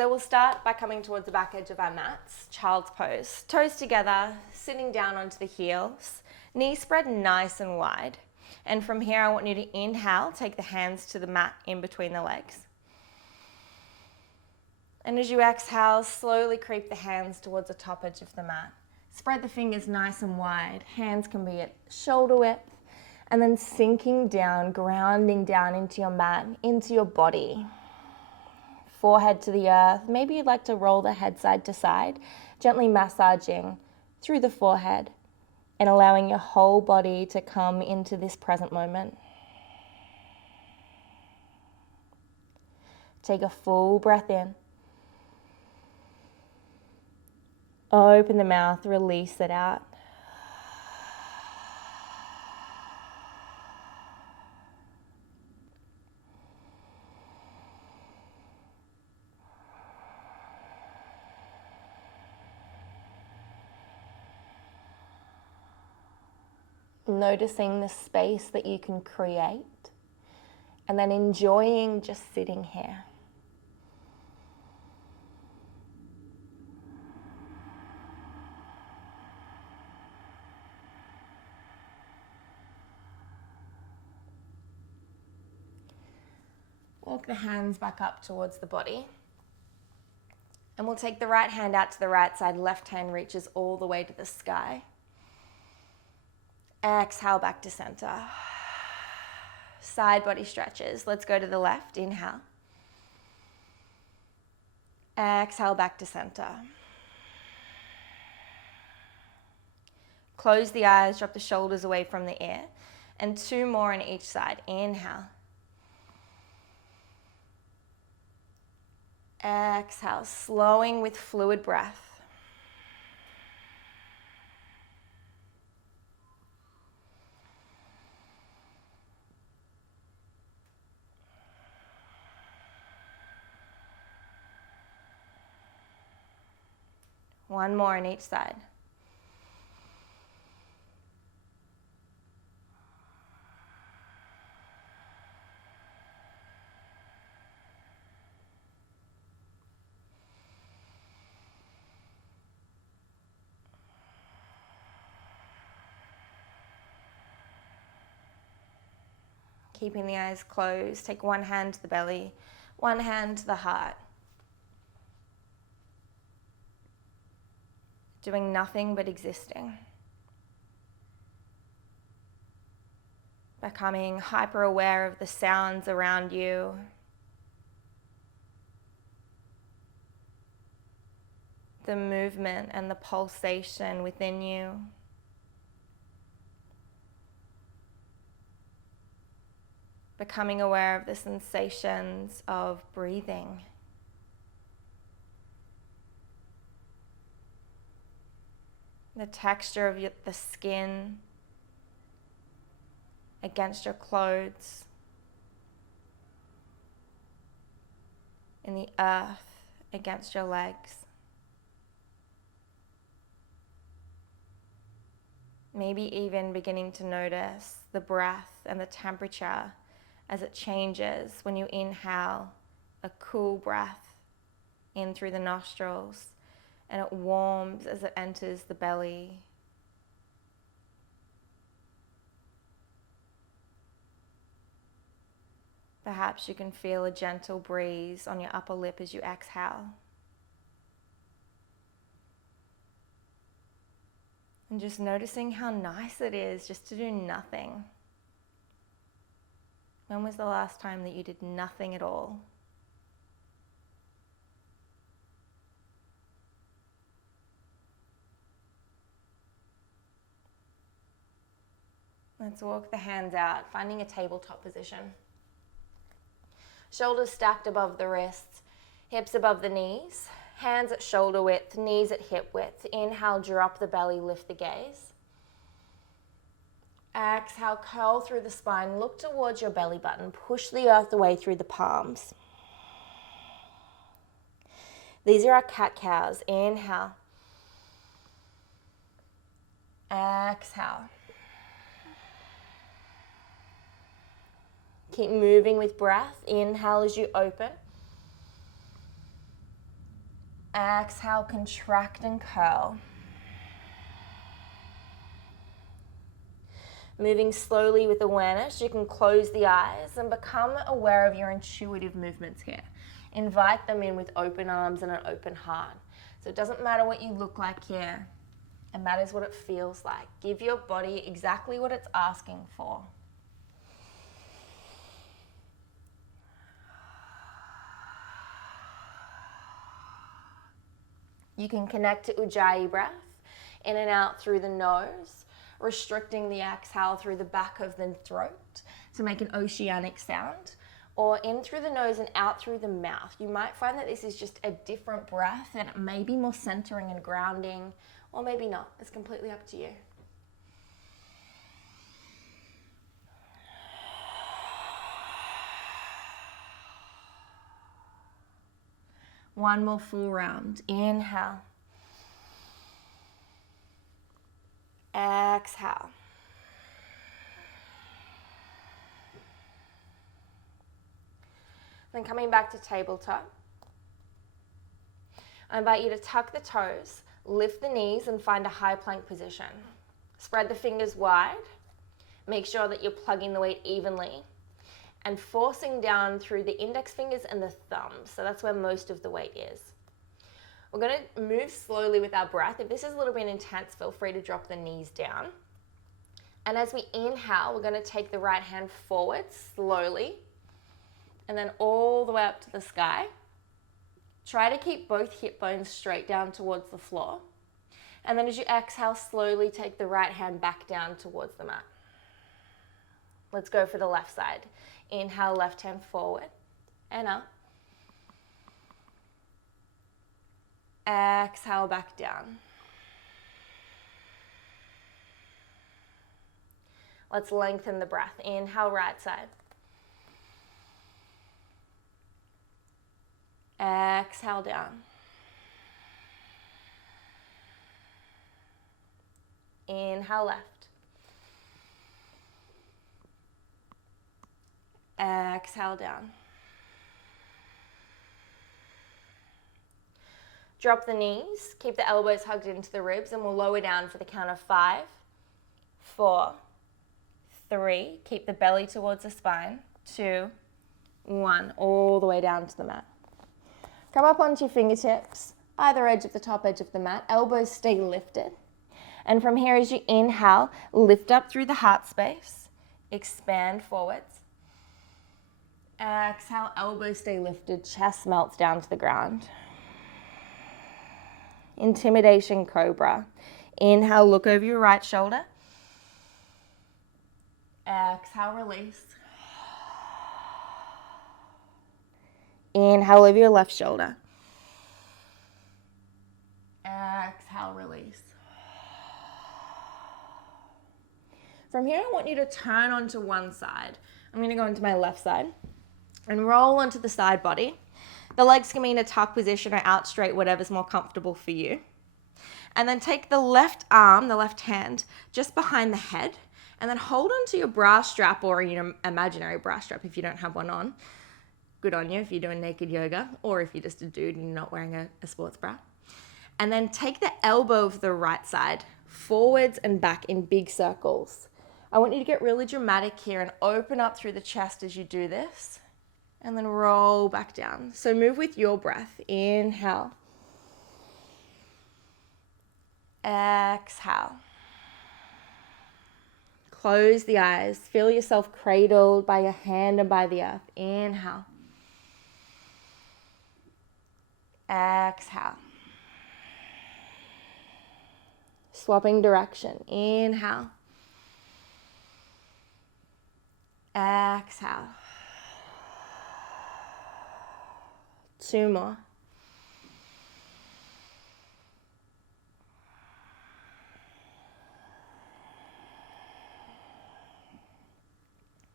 So we'll start by coming towards the back edge of our mats, child's pose. Toes together, sitting down onto the heels, knees spread nice and wide. And from here, I want you to inhale, take the hands to the mat in between the legs. And as you exhale, slowly creep the hands towards the top edge of the mat. Spread the fingers nice and wide. Hands can be at shoulder width. And then sinking down, grounding down into your mat, into your body. Forehead to the earth. Maybe you'd like to roll the head side to side, gently massaging through the forehead and allowing your whole body to come into this present moment. Take a full breath in. Open the mouth, release it out. Noticing the space that you can create, and then enjoying just sitting here. Walk the hands back up towards the body. And we'll take the right hand out to the right side, left hand reaches all the way to the sky. Exhale back to center. Side body stretches. Let's go to the left. Inhale. Exhale back to center. Close the eyes, drop the shoulders away from the ear. And 2 more on each side. Inhale. Exhale, slowing with fluid breath. One more on each side. Keeping the eyes closed, take one hand to the belly, one hand to the heart. Doing nothing but existing. Becoming hyper aware of the sounds around you. The movement and the pulsation within you. Becoming aware of the sensations of breathing. The texture of the skin against your clothes, in the earth against your legs. Maybe even beginning to notice the breath and the temperature as it changes when you inhale a cool breath in through the nostrils. And it warms as it enters the belly. Perhaps you can feel a gentle breeze on your upper lip as you exhale. And just noticing how nice it is just to do nothing. When was the last time that you did nothing at all? Let's walk the hands out, finding a tabletop position. Shoulders stacked above the wrists, hips above the knees, hands at shoulder width, knees at hip width. Inhale, drop the belly, lift the gaze. Exhale, curl through the spine, look towards your belly button, push the earth away through the palms. These are our cat-cows. Inhale. Exhale. Keep moving with breath. Inhale as you open. Exhale, contract and curl. Moving slowly with awareness, you can close the eyes and become aware of your intuitive movements here. Invite them in with open arms and an open heart. So it doesn't matter what you look like here. It matters what it feels like. Give your body exactly what it's asking for. You can connect to Ujjayi breath, in and out through the nose, restricting the exhale through the back of the throat to make an oceanic sound, or in through the nose and out through the mouth. You might find that this is just a different breath and it may be more centering and grounding, or maybe not. It's completely up to you. One more full round. Inhale. Exhale. Then coming back to tabletop, I invite you to tuck the toes, lift the knees and find a high plank position. Spread the fingers wide. Make sure that you're plugging the weight evenly and forcing down through the index fingers and the thumbs. So that's where most of the weight is. We're going to move slowly with our breath. If this is a little bit intense, feel free to drop the knees down. And as we inhale, we're going to take the right hand forward slowly and then all the way up to the sky. Try to keep both hip bones straight down towards the floor. And then as you exhale, slowly take the right hand back down towards the mat. Let's go for the left side. Inhale, left hand forward and up. Exhale, back down. Let's lengthen the breath. Inhale, right side. Exhale, down. Inhale, left. Exhale, down. Drop the knees, keep the elbows hugged into the ribs, and we'll lower down for the count of 5, 4, 3. Keep the belly towards the spine. 2, 1. All the way down to the mat. Come up onto your fingertips, either edge of the top edge of the mat. Elbows stay lifted. And from here, as you inhale, lift up through the heart space. Expand forwards. Exhale, elbows stay lifted, chest melts down to the ground. Intimidation cobra. Inhale, look over your right shoulder. Exhale, release. Inhale over your left shoulder. Exhale, release. From here, I want you to turn onto one side. I'm going to go into my left side and roll onto the side body. The legs can be in a tuck position or out straight, whatever's more comfortable for you. And then take the left arm, the left hand, just behind the head, and then hold onto your bra strap or your imaginary bra strap if you don't have one on. Good on you if you're doing naked yoga, or if you're just a dude and you're not wearing a sports bra. And then take the elbow of the right side forwards and back in big circles. I want you to get really dramatic here and open up through the chest as you do this. And then roll back down. So move with your breath. Inhale. Exhale. Close the eyes. Feel yourself cradled by your hand and by the earth. Inhale. Exhale. Swapping direction. Inhale. Exhale. 2 more.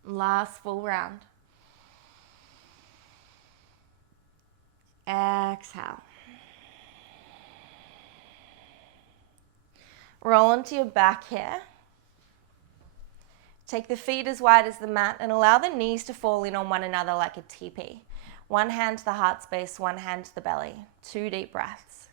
Last full round. Exhale. Roll onto your back here. Take the feet as wide as the mat and allow the knees to fall in on one another like a teepee. One hand to the heart space, one hand to the belly. 2 deep breaths.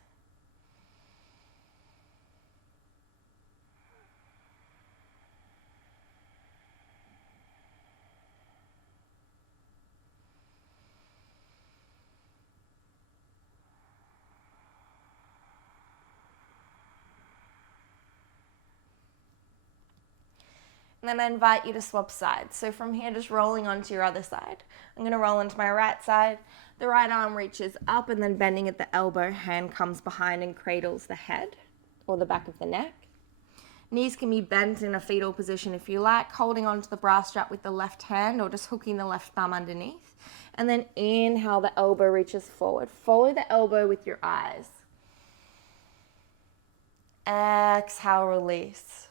And then I invite you to swap sides. So from here, just rolling onto your other side. I'm gonna roll onto my right side. The right arm reaches up and then bending at the elbow, hand comes behind and cradles the head or the back of the neck. Knees can be bent in a fetal position if you like, holding onto the bra strap with the left hand or just hooking the left thumb underneath. And then inhale, the elbow reaches forward. Follow the elbow with your eyes. Exhale, release.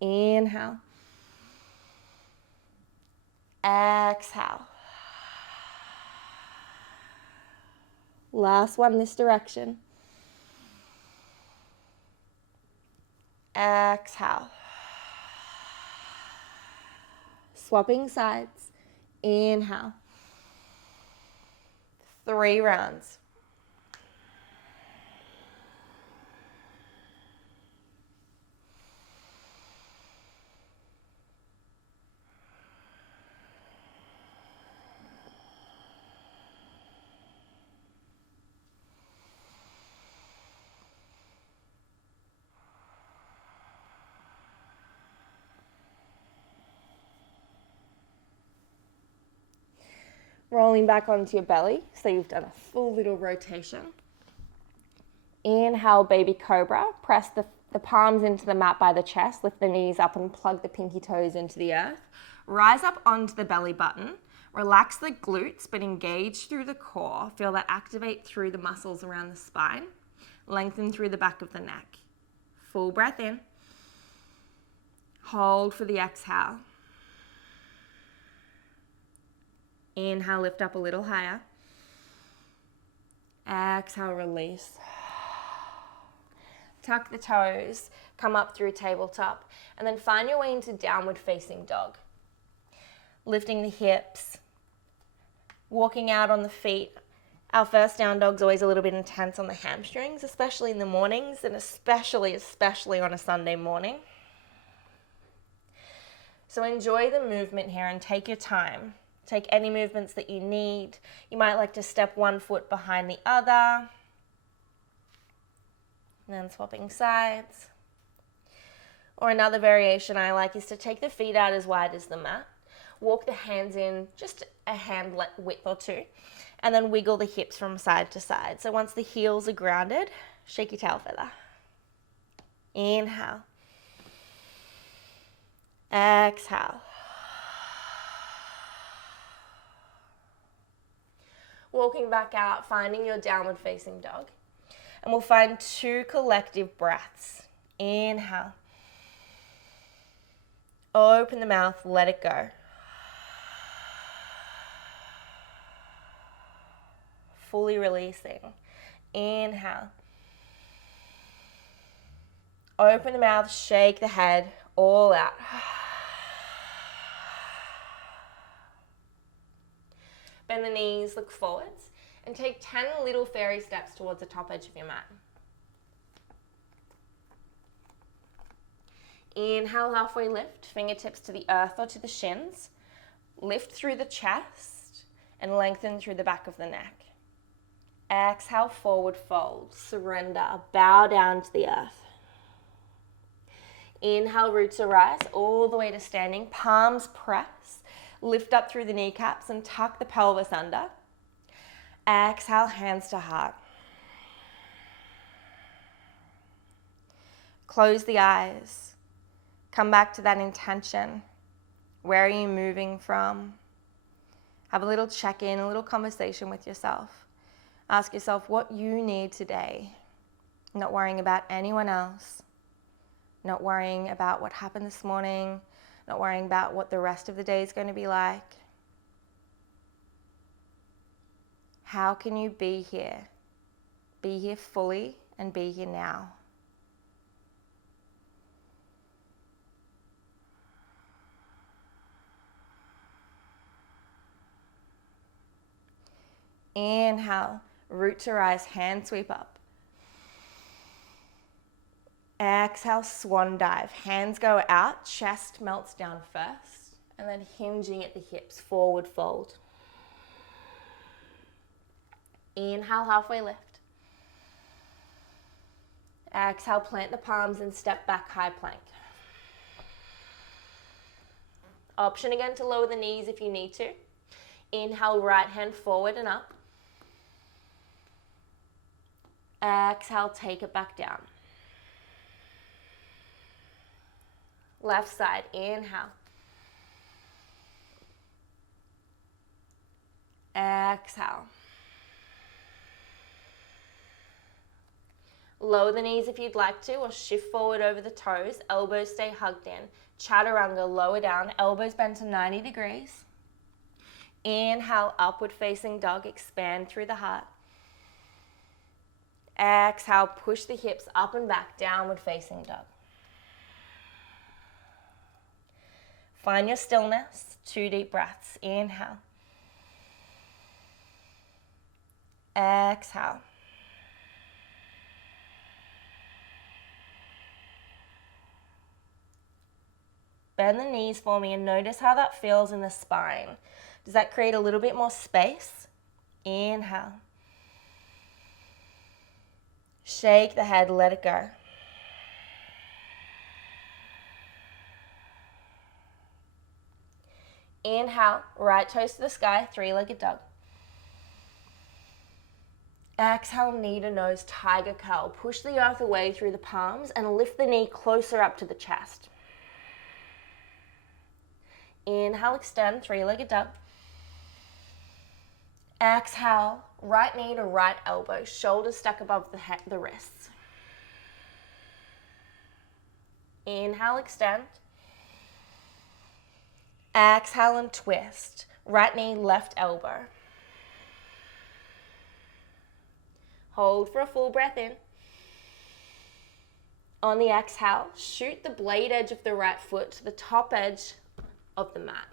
Inhale. Exhale. Last one, this direction. Exhale. Swapping sides. Inhale. 3 rounds. Rolling back onto your belly, so you've done a full little rotation. Inhale, baby cobra. Press the palms into the mat by the chest, lift the knees up and plug the pinky toes into the earth. Rise up onto the belly button. Relax the glutes, but engage through the core. Feel that activate through the muscles around the spine. Lengthen through the back of the neck. Full breath in. Hold for the exhale. Inhale, lift up a little higher. Exhale, release. Tuck the toes, come up through tabletop, and then find your way into downward facing dog. Lifting the hips, walking out on the feet. Our first down dog's always a little bit intense on the hamstrings, especially in the mornings, and especially on a Sunday morning. So enjoy the movement here and take your time. Take any movements that you need. You might like to step one foot behind the other. And then swapping sides. Or another variation I like is to take the feet out as wide as the mat. Walk the hands in just a hand width or 2. And then wiggle the hips from side to side. So once the heels are grounded, shake your tail feather. Inhale. Exhale. Walking back out, finding your downward facing dog. And we'll find 2 collective breaths. Inhale. Open the mouth, let it go. Fully releasing. Inhale. Open the mouth, shake the head, all out. Bend the knees, look forwards, and take 10 little fairy steps towards the top edge of your mat. Inhale, halfway lift, fingertips to the earth or to the shins. Lift through the chest and lengthen through the back of the neck. Exhale, forward fold, surrender, bow down to the earth. Inhale, roots arise all the way to standing, palms press. Lift up through the kneecaps and tuck the pelvis under. Exhale, hands to heart. Close the eyes. Come back to that intention. Where are you moving from? Have a little check-in, a little conversation with yourself. Ask yourself what you need today. Not worrying about anyone else. Not worrying about what happened this morning. Not worrying about what the rest of the day is going to be like. How can you be here? Be here fully and be here now. Inhale, root to rise, hand sweep up. Exhale, swan dive. Hands go out, chest melts down first, and then hinging at the hips, forward fold. Inhale, halfway lift. Exhale, plant the palms and step back, high plank. Option again to lower the knees if you need to. Inhale, right hand forward and up. Exhale, take it back down. Left side, inhale. Exhale. Lower the knees if you'd like to, or shift forward over the toes. Elbows stay hugged in. Chaturanga, lower down. Elbows bend to 90 degrees. Inhale, upward facing dog. Expand through the heart. Exhale, push the hips up and back. Downward facing dog. Find your stillness. 2 deep breaths. Inhale. Exhale. Bend the knees for me and notice how that feels in the spine. Does that create a little bit more space? Inhale. Shake the head, let it go. Inhale, right toes to the sky, three-legged dog. Exhale, knee to nose, tiger curl. Push the earth away through the palms and lift the knee closer up to the chest. Inhale, extend, three-legged dog. Exhale, right knee to right elbow, shoulders stuck above the wrists. Inhale, extend. Exhale and twist. Right knee, left elbow. Hold for a full breath in. On the exhale, shoot the blade edge of the right foot to the top edge of the mat.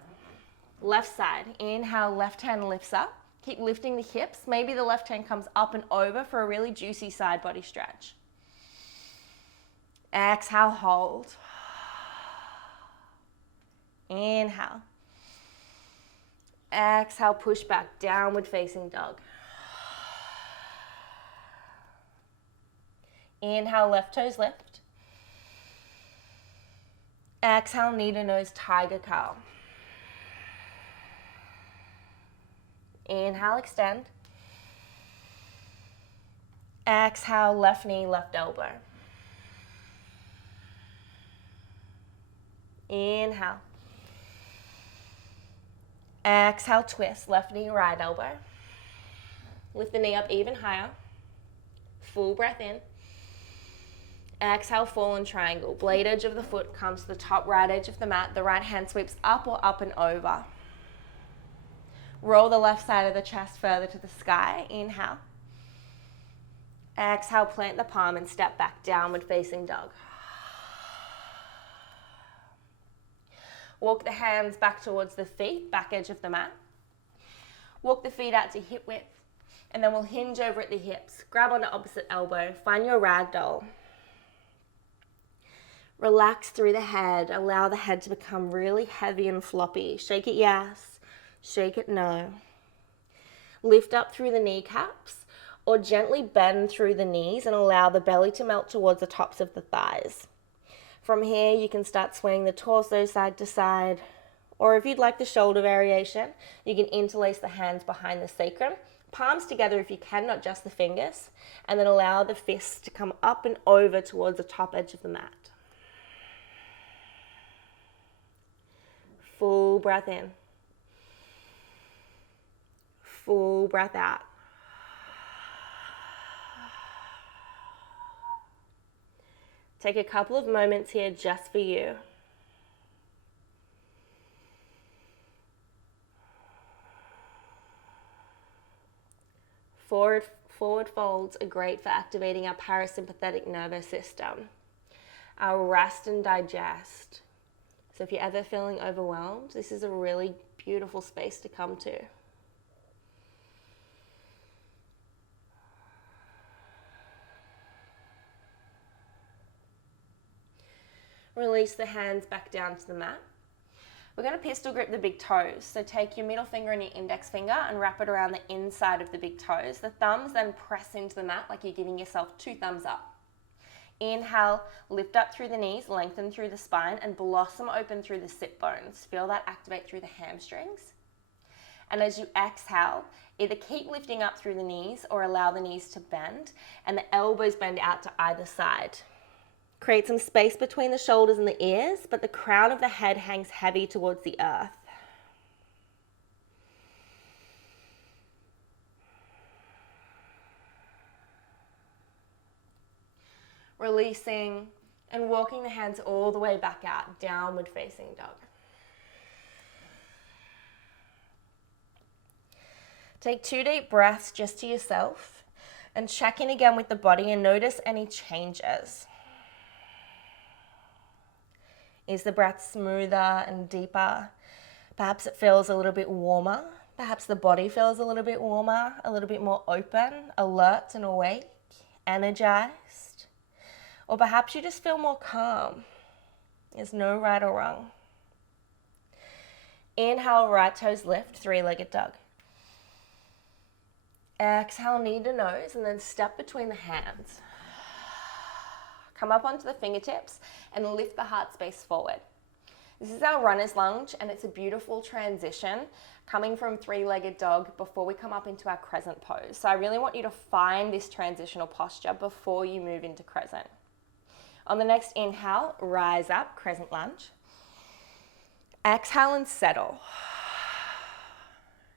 Left side, inhale, left hand lifts up. Keep lifting the hips. Maybe the left hand comes up and over for a really juicy side body stretch. Exhale, hold. Inhale. Exhale, push back, downward facing dog. Inhale, left toes lift. Exhale, knee to nose, tiger curl. Inhale, extend. Exhale, left knee, left elbow. Inhale. Exhale, twist, left knee, right elbow. Lift the knee up even higher. Full breath in. Exhale, fallen triangle. Blade edge of the foot comes to the top right edge of the mat. The right hand sweeps up or up and over. Roll the left side of the chest further to the sky. Inhale. Exhale, plant the palm and step back, downward facing dog. Walk the hands back towards the feet, back edge of the mat. Walk the feet out to hip width, and then we'll hinge over at the hips. Grab on the opposite elbow, find your ragdoll. Relax through the head, allow the head to become really heavy and floppy. Shake it yes, shake it no. Lift up through the kneecaps, or gently bend through the knees and allow the belly to melt towards the tops of the thighs. From here, you can start swaying the torso side to side, or if you'd like the shoulder variation, you can interlace the hands behind the sacrum, palms together if you can, not just the fingers, and then allow the fists to come up and over towards the top edge of the mat. Full breath in. Full breath out. Take a couple of moments here just for you. Forward folds are great for activating our parasympathetic nervous system, our rest and digest. So if you're ever feeling overwhelmed, this is a really beautiful space to come to. Release the hands back down to the mat. We're going to pistol grip the big toes. So take your middle finger and your index finger and wrap it around the inside of the big toes. The thumbs then press into the mat like you're giving yourself 2 thumbs up. Inhale, lift up through the knees, lengthen through the spine, and blossom open through the sit bones. Feel that activate through the hamstrings. And as you exhale, either keep lifting up through the knees or allow the knees to bend and the elbows bend out to either side. Create some space between the shoulders and the ears, but the crown of the head hangs heavy towards the earth. Releasing and walking the hands all the way back out, downward facing dog. Take 2 deep breaths just to yourself and check in again with the body and notice any changes. Is the breath smoother and deeper? Perhaps it feels a little bit warmer. Perhaps the body feels a little bit warmer, a little bit more open, alert and awake, energized. Or perhaps you just feel more calm. There's no right or wrong. Inhale, right toes lift, 3-legged dog. Exhale, knee to nose, and then step between the hands. Come up onto the fingertips and lift the heart space forward. This is our runner's lunge, and it's a beautiful transition coming from 3-legged dog before we come up into our crescent pose. So I really want you to find this transitional posture before you move into crescent. On the next inhale, rise up, crescent lunge. Exhale and settle.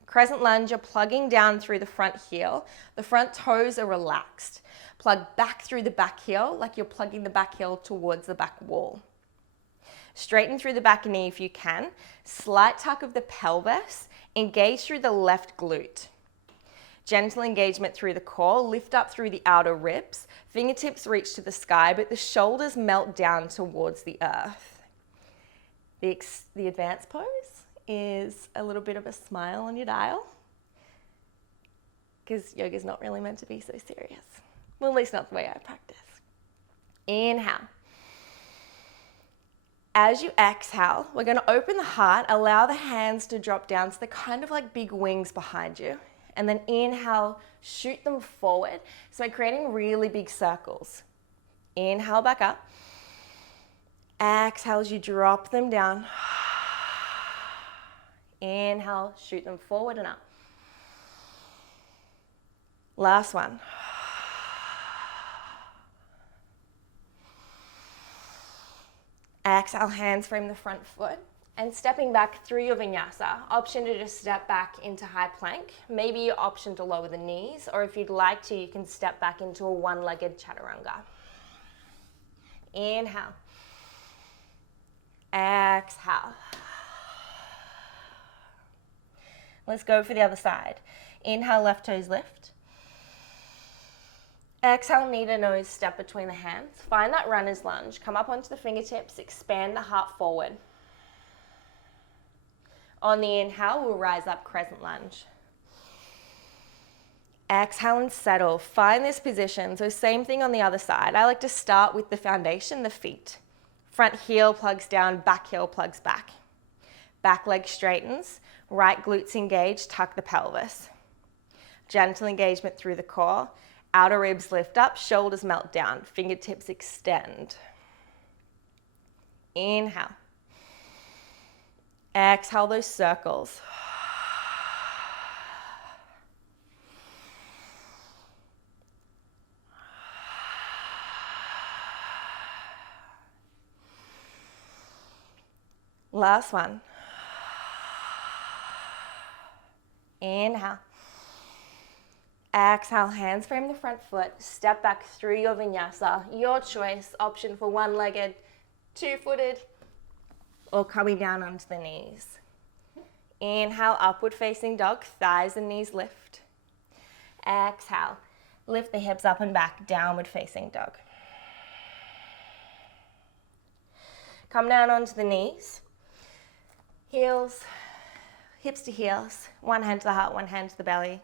Crescent lunge, you're plugging down through the front heel. The front toes are relaxed. Plug back through the back heel like you're plugging the back heel towards the back wall. Straighten through the back knee if you can. Slight tuck of the pelvis. Engage through the left glute. Gentle engagement through the core. Lift up through the outer ribs. Fingertips reach to the sky, but the shoulders melt down towards the earth. The advanced pose is a little bit of a smile on your dial, because yoga is not really meant to be so serious. Well, at least not the way I practice. Inhale. As you exhale, we're going to open the heart, allow the hands to drop down so they're kind of like big wings behind you. And then inhale, shoot them forward. So we're creating really big circles. Inhale back up. Exhale as you drop them down. Inhale, shoot them forward and up. Last one. Exhale, hands frame the front foot. And stepping back through your vinyasa. Option to just step back into high plank. Maybe your option to lower the knees, or if you'd like to, you can step back into a 1-legged chaturanga. Inhale. Exhale. Let's go for the other side. Inhale, left toes lift. Exhale, knee to nose, step between the hands. Find that runner's lunge. Come up onto the fingertips, expand the heart forward. On the inhale, we'll rise up, crescent lunge. Exhale and settle. Find this position. So same thing on the other side. I like to start with the foundation, the feet. Front heel plugs down, back heel plugs back. Back leg straightens, right glutes engage, tuck the pelvis. Gentle engagement through the core. Outer ribs lift up, shoulders melt down, fingertips extend. Inhale. Exhale those circles. Last one. Inhale. Exhale, hands frame the front foot, step back through your vinyasa. Your choice, option for 1-legged, 2-footed, or coming down onto the knees. Inhale, upward facing dog, thighs and knees lift. Exhale, lift the hips up and back, downward facing dog. Come down onto the knees. Heels, hips to heels, one hand to the heart, one hand to the belly.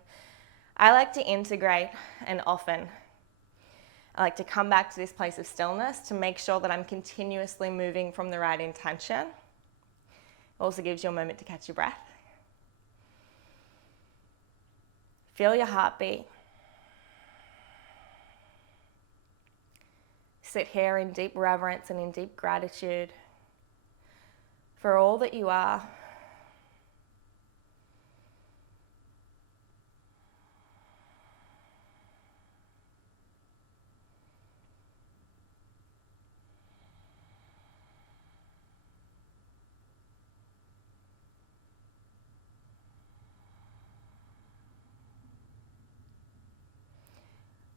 I like to integrate and often. I like to come back to this place of stillness to make sure that I'm continuously moving from the right intention. It also gives you a moment to catch your breath. Feel your heartbeat. Sit here in deep reverence and in deep gratitude for all that you are.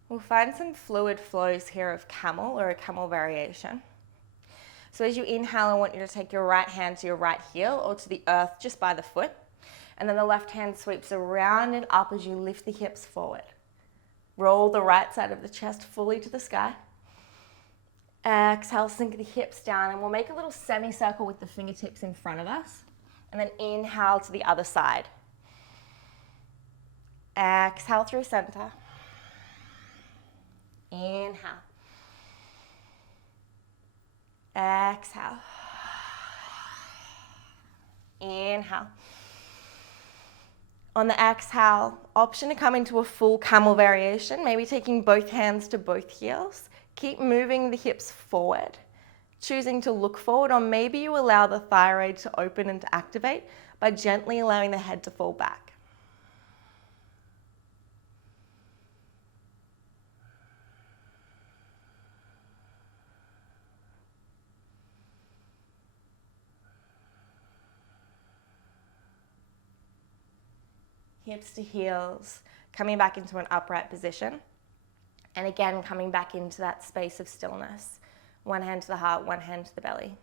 We'll find some fluid flows here of camel or a camel variation. So as you inhale, I want you to take your right hand to your right heel or to the earth just by the foot. And then the left hand sweeps around and up as you lift the hips forward. Roll the right side of the chest fully to the sky. Exhale, sink the hips down, and we'll make a little semicircle with the fingertips in front of us. And then inhale to the other side. Exhale through center. Inhale. Exhale. Inhale. On the exhale, option to come into a full camel variation, maybe taking both hands to both heels. Keep moving the hips forward, choosing to look forward, or maybe you allow the thyroid to open and to activate by gently allowing the head to fall back. Hips to heels, coming back into an upright position. And again, coming back into that space of stillness. One hand to the heart, one hand to the belly.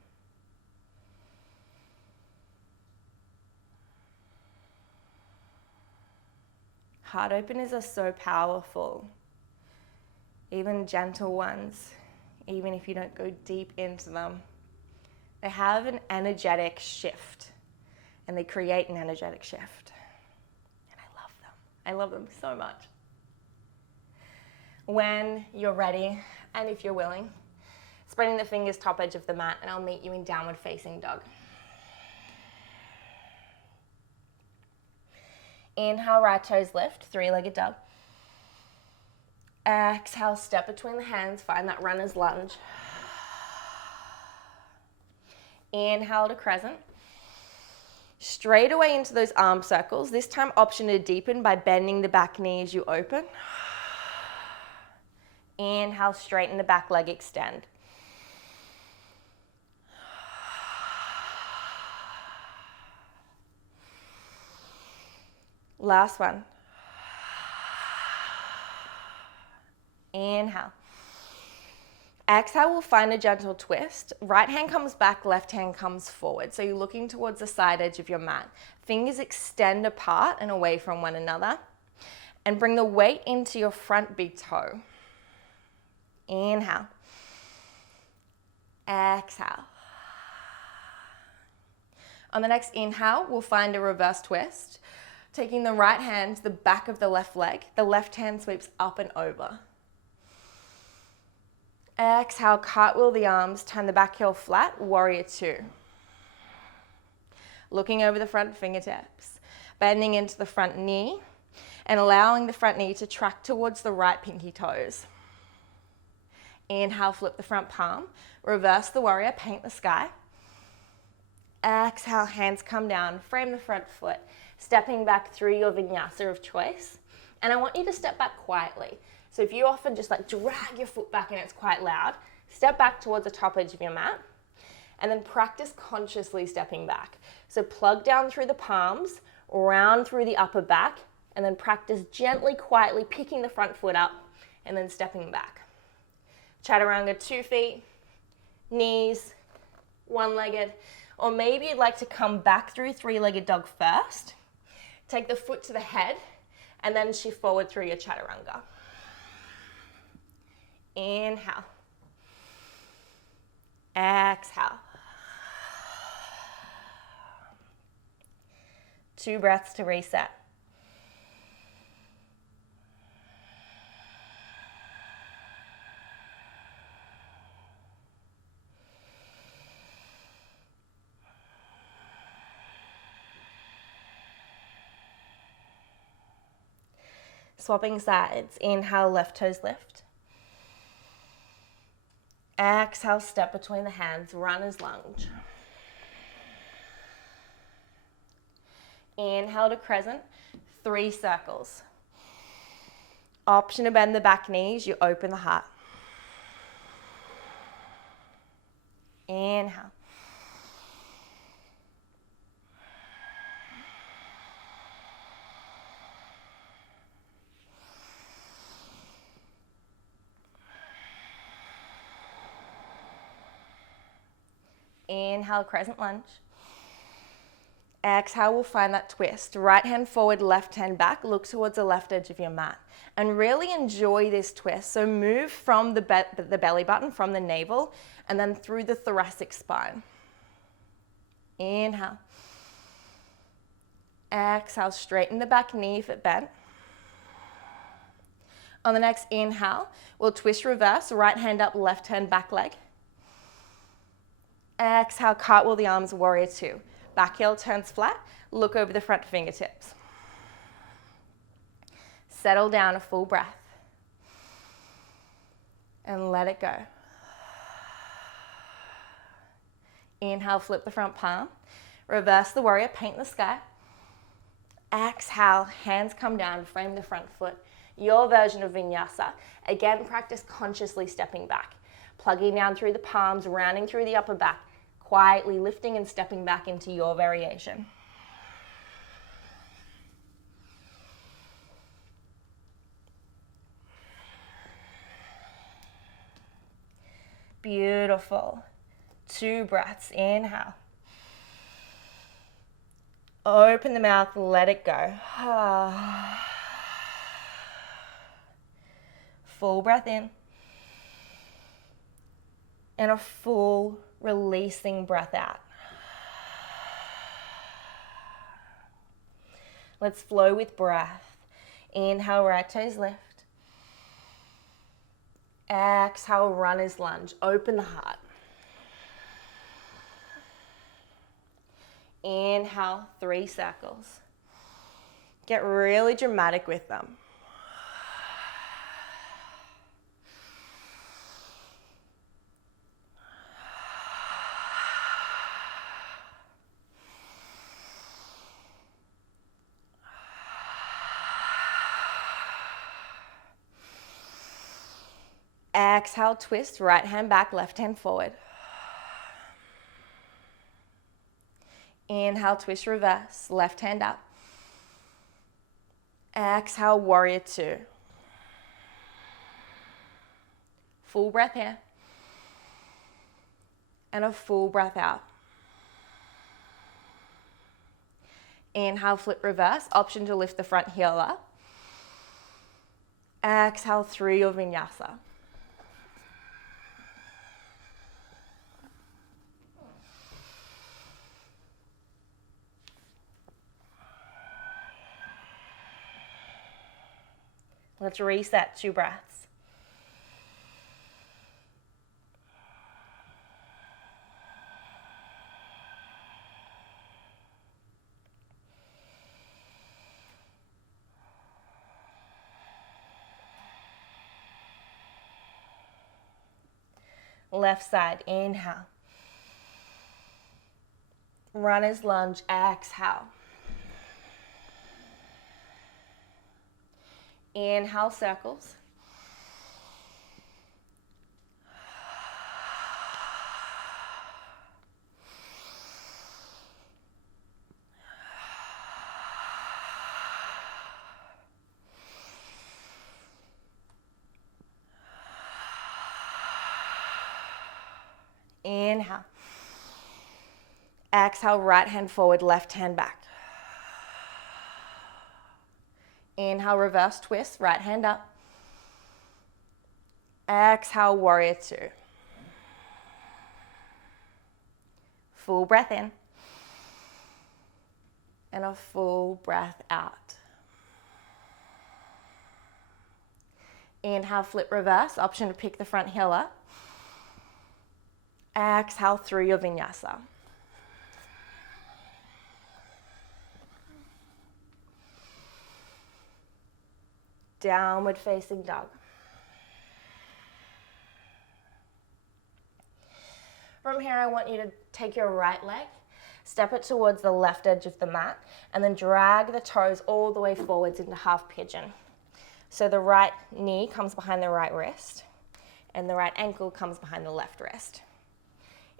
Heart openers are so powerful. Even gentle ones, even if you don't go deep into them, they have an energetic shift, and they create an energetic shift. I love them so much. When you're ready, and if you're willing, spreading the fingers top edge of the mat, and I'll meet you in downward facing dog. Inhale, right toes lift, three-legged dog. Exhale, step between the hands, find that runner's lunge. Inhale to crescent. Straight away into those arm circles. This time option to deepen by bending the back knee as you open. Inhale, straighten the back leg, extend. Last one. Inhale. Exhale, we'll find a gentle twist. Right hand comes back, left hand comes forward. So you're looking towards the side edge of your mat. Fingers extend apart and away from one another. And bring the weight into your front big toe. Inhale. Exhale. On the next inhale, we'll find a reverse twist. Taking the right hand to the back of the left leg, the left hand sweeps up and over. Exhale, cartwheel the arms, turn the back heel flat, warrior two. Looking over the front fingertips, bending into the front knee, and allowing the front knee to track towards the right pinky toes. Inhale, flip the front palm, reverse the warrior, paint the sky. Exhale, hands come down, frame the front foot, stepping back through your vinyasa of choice. And I want you to step back quietly. So if you often just like drag your foot back and it's quite loud, step back towards the top edge of your mat and then practice consciously stepping back. So plug down through the palms, round through the upper back, and then practice gently, quietly picking the front foot up and then stepping back. Chaturanga, 2 feet, knees, one-legged, or maybe you'd like to come back through three-legged dog first. Take the foot to the head and then shift forward through your chaturanga. Inhale. Exhale. 2 breaths to reset. Swapping sides. Inhale, left toes lift. Exhale, step between the hands, runner's lunge. Inhale to crescent, 3 circles. Option to bend the back knees, you open the heart. Inhale. Inhale, crescent lunge. Exhale, we'll find that twist. Right hand forward, left hand back. Look towards the left edge of your mat. And really enjoy this twist. So move from the belly button, from the navel, and then through the thoracic spine. Inhale. Exhale, straighten the back knee if it bent. On the next inhale, we'll twist reverse, right hand up, left hand back leg. Exhale, cartwheel the arms, warrior 2. Back heel turns flat, look over the front fingertips. Settle down, a full breath. And let it go. Inhale, flip the front palm. Reverse the warrior, paint the sky. Exhale, hands come down, frame the front foot. Your version of vinyasa. Again, practice consciously stepping back. Plugging down through the palms, rounding through the upper back. Quietly lifting and stepping back into your variation. Beautiful. 2 breaths. Inhale. Open the mouth, let it go. Full breath in. And a full releasing breath out. Let's flow with breath. Inhale, right toes lift. Exhale, runner's lunge. Open the heart. Inhale, 3 circles. Get really dramatic with them. Exhale, twist, right hand back, left hand forward. Inhale, twist, reverse, left hand up. Exhale, warrior 2. Full breath here. And a full breath out. Inhale, flip, reverse. Option to lift the front heel up. Exhale through your vinyasa. Let's reset, 2 breaths. Left side, inhale. Runner's lunge, exhale. Inhale, circles. Inhale. Exhale, right hand forward, left hand back. Inhale, reverse twist, right hand up. Exhale, warrior 2. Full breath in. And a full breath out. Inhale, flip, reverse. Option to pick the front heel up. Exhale through your vinyasa. downward facing dog. From here, I want you to take your right leg, step it towards the left edge of the mat, and then drag the toes all the way forwards into half pigeon. So the right knee comes behind the right wrist, and the right ankle comes behind the left wrist.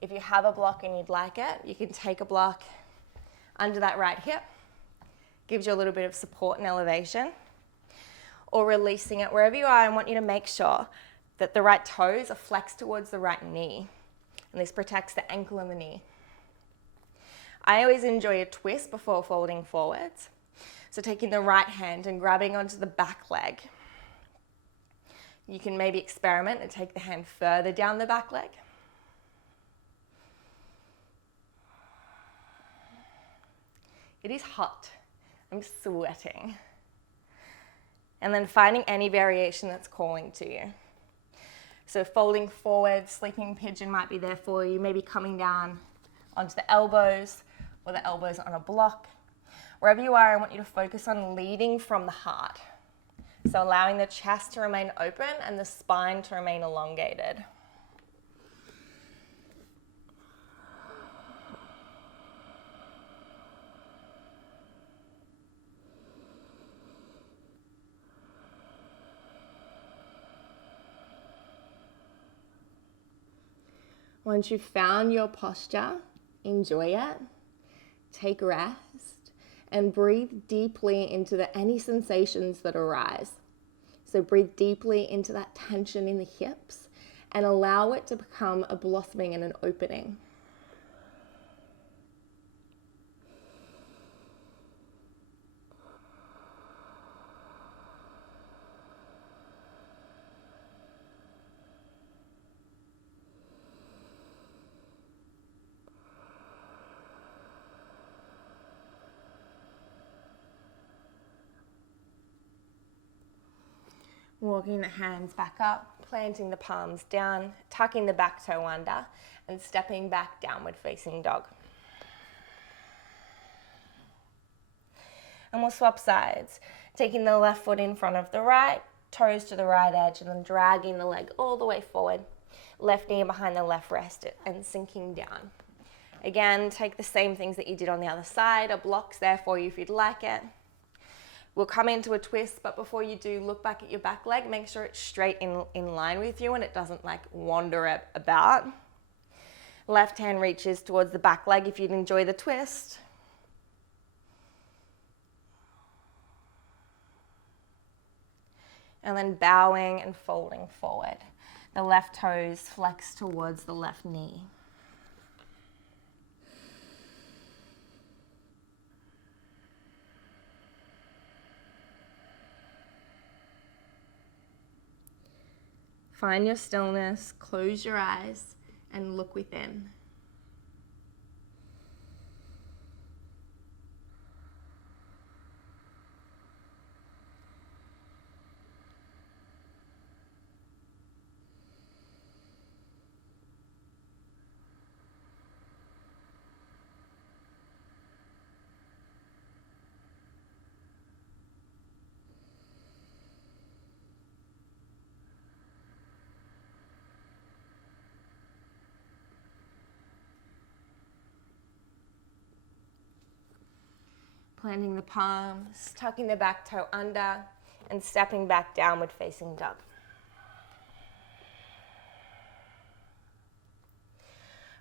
If you have a block and you'd like it, you can take a block under that right hip. Gives you a little bit of support and elevation. Or releasing it wherever you are. I want you to make sure that the right toes are flexed towards the right knee. And this protects the ankle and the knee. I always enjoy a twist before folding forwards. So taking the right hand and grabbing onto the back leg. You can maybe experiment and take the hand further down the back leg. It is hot. I'm sweating. And then finding any variation that's calling to you. So folding forward, sleeping pigeon might be there for you, maybe coming down onto the elbows or the elbows on a block. Wherever you are, I want you to focus on leading from the heart. So allowing the chest to remain open and the spine to remain elongated. Once you've found your posture, enjoy it, take rest, and breathe deeply into any sensations that arise. So breathe deeply into that tension in the hips and allow it to become a blossoming and an opening. Walking the hands back up, planting the palms down, tucking the back toe under, and stepping back downward facing dog. And we'll swap sides, taking the left foot in front of the right, toes to the right edge, and then dragging the leg all the way forward, left knee behind the left wrist, and sinking down. Again, take the same things that you did on the other side. A block's there for you if you'd like it. We'll come into a twist, but before you do, look back at your back leg. Make sure it's straight in line with you and it doesn't like wander about. Left hand reaches towards the back leg if you'd enjoy the twist. And then bowing and folding forward. The left toes flex towards the left knee. Find your stillness, close your eyes, and look within. Planting the palms, tucking the back toe under, and stepping back downward facing dog.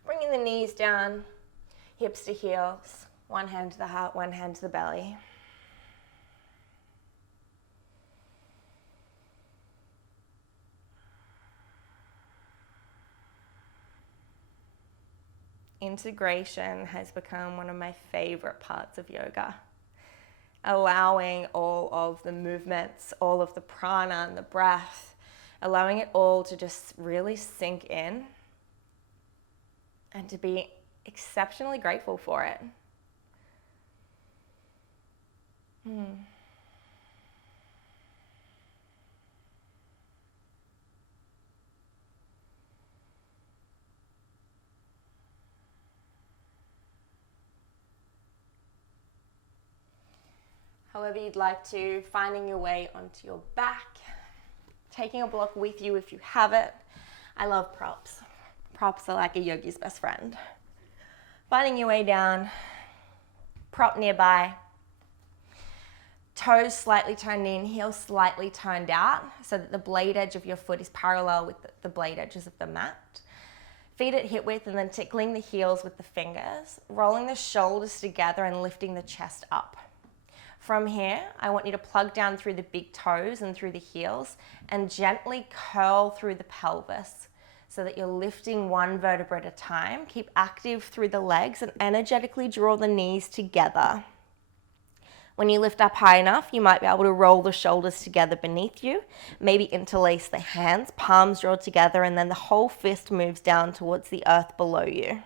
Bringing the knees down, hips to heels, one hand to the heart, one hand to the belly. Integration has become one of my favorite parts of yoga. Allowing all of the movements, all of the prana and the breath, allowing it all to just really sink in and to be exceptionally grateful for it. however you'd like to, finding your way onto your back, taking a block with you if you have it. I love props. Props are like a yogi's best friend. Finding your way down, prop nearby, toes slightly turned in, heels slightly turned out so that the blade edge of your foot is parallel with the blade edges of the mat. Feet at hip width and then tickling the heels with the fingers, rolling the shoulders together and lifting the chest up. From here, I want you to plug down through the big toes and through the heels and gently curl through the pelvis so that you're lifting one vertebra at a time. Keep active through the legs and energetically draw the knees together. When you lift up high enough, you might be able to roll the shoulders together beneath you, maybe interlace the hands, palms draw together, and then the whole fist moves down towards the earth below you.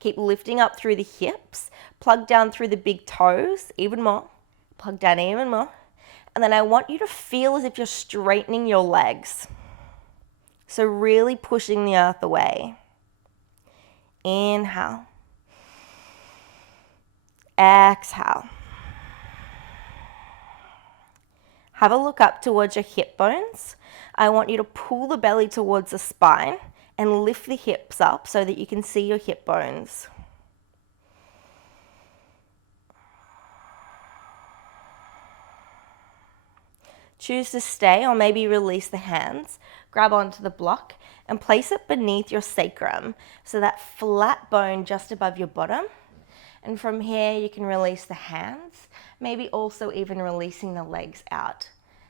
Keep lifting up through the hips, plug down through the big toes, even more, plug down even more, and then I want you to feel as if you're straightening your legs. So really pushing the earth away. Inhale. Exhale. Have a look up towards your hip bones. I want you to pull the belly towards the spine and lift the hips up so that you can see your hip bones. Choose to stay or maybe release the hands. Grab onto the block and place it beneath your sacrum, so that flat bone just above your bottom. And from here, you can release the hands, maybe also even releasing the legs out.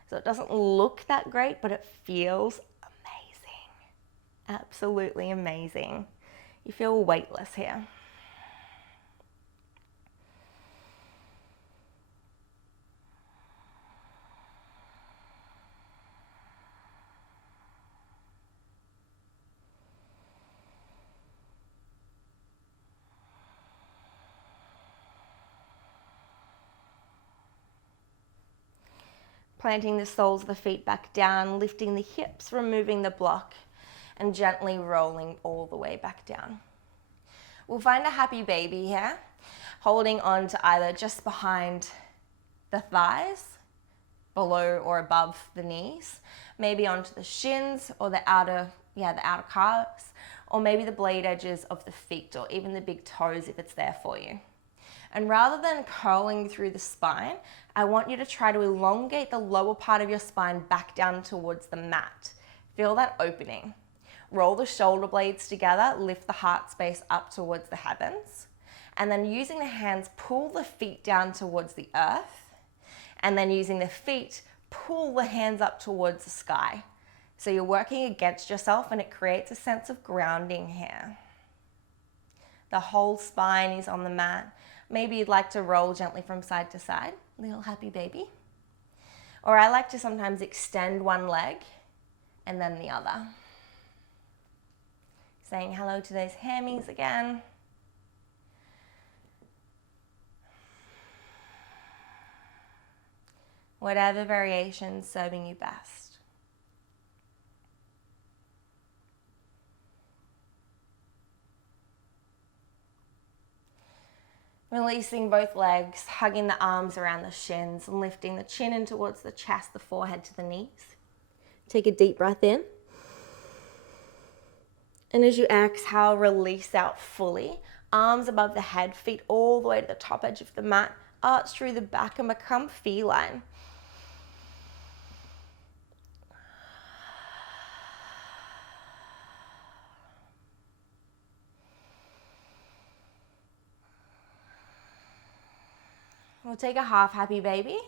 So it doesn't look that great, but it feels amazing. Absolutely amazing. You feel weightless here. Planting the soles of the feet back down, lifting the hips, removing the block, and gently rolling all the way back down. We'll find a happy baby here, holding on to either just behind the thighs, below or above the knees, maybe onto the shins or the outer calves, or maybe the blade edges of the feet or even the big toes if it's there for you. And rather than curling through the spine, I want you to try to elongate the lower part of your spine back down towards the mat. Feel that opening. Roll the shoulder blades together, lift the heart space up towards the heavens, and then using the hands, pull the feet down towards the earth, and then using the feet, pull the hands up towards the sky. So you're working against yourself and it creates a sense of grounding here. The whole spine is on the mat. Maybe you'd like to roll gently from side to side, little happy baby. Or I like to sometimes extend one leg and then the other. Saying hello to those hammies again. Whatever variation serving you best. Releasing both legs, hugging the arms around the shins and lifting the chin in towards the chest, the forehead to the knees. Take a deep breath in. And as you exhale, release out fully. Arms above the head, feet all the way to the top edge of the mat. Arch through the back and become feline. We'll take a half happy baby,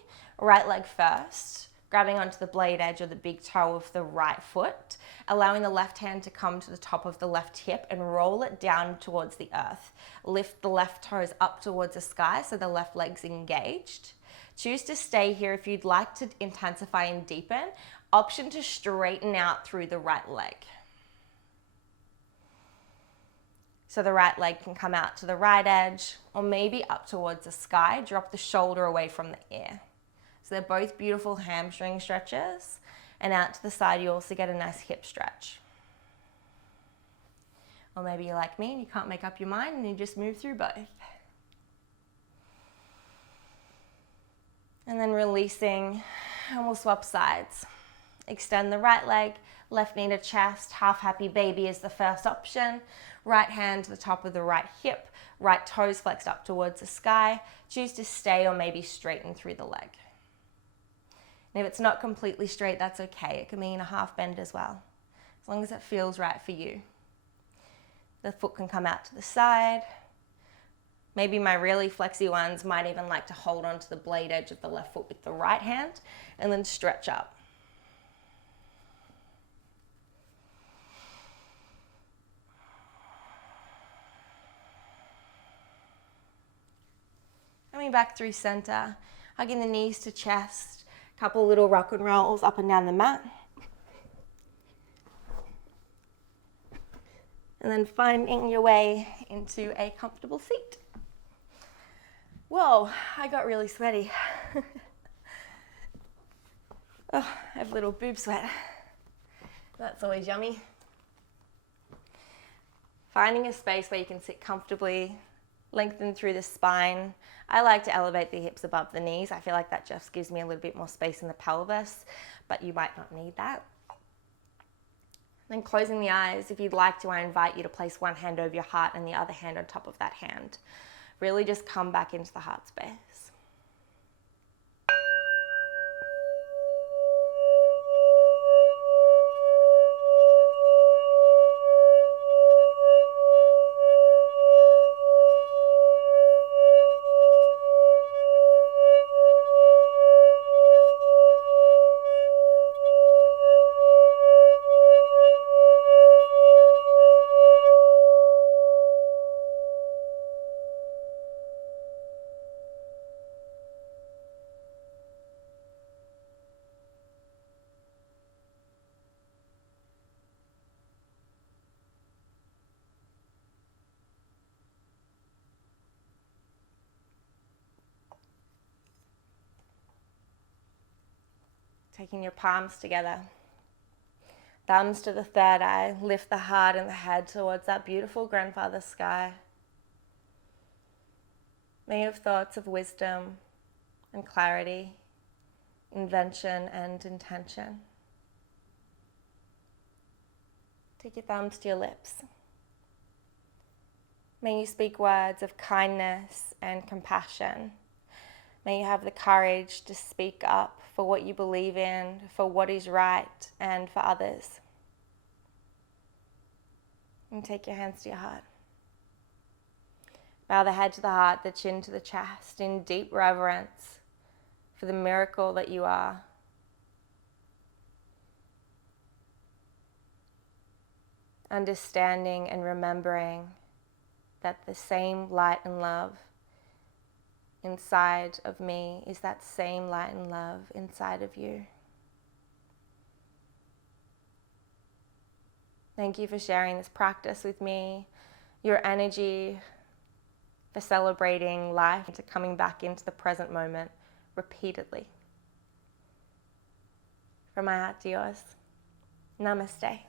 right leg first, grabbing onto the blade edge or the big toe of the right foot, allowing the left hand to come to the top of the left hip and roll it down towards the earth. Lift the left toes up towards the sky so the left leg's engaged. Choose to stay here if you'd like to intensify and deepen. Option to straighten out through the right leg. So the right leg can come out to the right edge or maybe up towards the sky. Drop the shoulder away from the ear. So they're both beautiful hamstring stretches. And out to the side, you also get a nice hip stretch. Or maybe you're like me and you can't make up your mind and you just move through both. And then releasing, and we'll swap sides. Extend the right leg, left knee to chest, half happy baby is the first option. Right hand to the top of the right hip, right toes flexed up towards the sky. Choose to stay or maybe straighten through the leg. And if it's not completely straight, that's okay. It can mean a half bend as well, as long as it feels right for you. The foot can come out to the side. Maybe my really flexy ones might even like to hold onto the blade edge of the left foot with the right hand and then stretch up. Coming back through center, hugging the knees to chest, a couple little rock and rolls up and down the mat. And then finding your way into a comfortable seat. Whoa, I got really sweaty. Oh, I have a little boob sweat. That's always yummy. Finding a space where you can sit comfortably, lengthen through the spine. I like to elevate the hips above the knees. I feel like that just gives me a little bit more space in the pelvis, but you might not need that. Then closing the eyes, if you'd like to, I invite you to place one hand over your heart and the other hand on top of that hand. Really just come back into the heart space. Taking your palms together, thumbs to the third eye, lift the heart and the head towards that beautiful grandfather sky. May you have thoughts of wisdom and clarity, invention and intention. Take your thumbs to your lips. May you speak words of kindness and compassion. May you have the courage to speak up for what you believe in, for what is right, and for others. And take your hands to your heart. Bow the head to the heart, the chin to the chest, in deep reverence for the miracle that you are. Understanding and remembering that the same light and love inside of me is that same light and love inside of you. Thank you for sharing this practice with me, your energy, for celebrating life, to coming back into the present moment repeatedly. From my heart to yours, namaste.